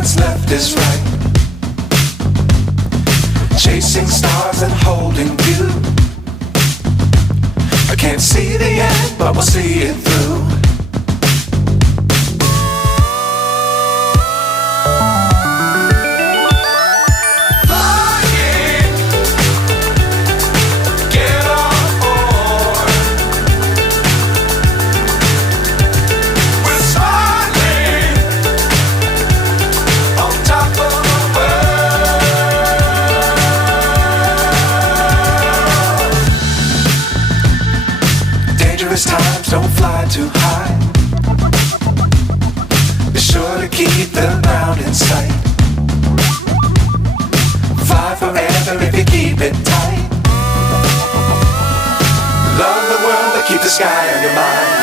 what's left is right. Chasing stars and holding you. I can't see the end, but we'll see it through. Times don't fly too high. Be sure to keep the ground in sight. Fly forever if you keep it tight. Love the world but keep the sky on your mind.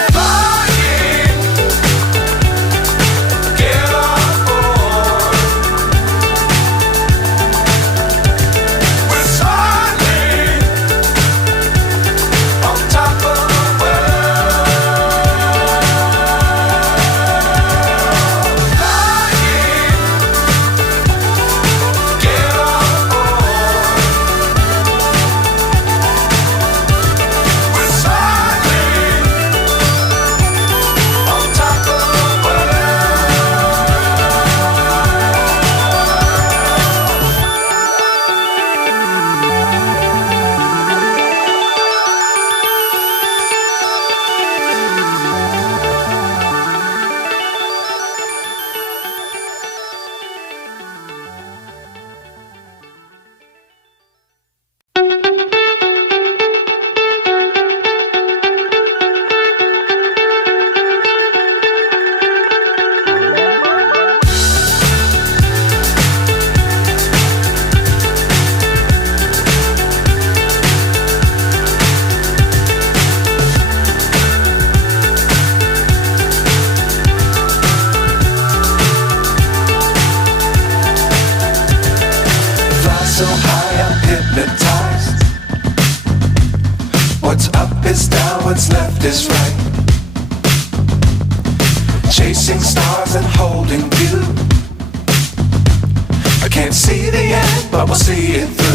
So high I'm hypnotized. What's up is down, what's left is right. Chasing stars and holding you. I can't see the end, but we'll see it through.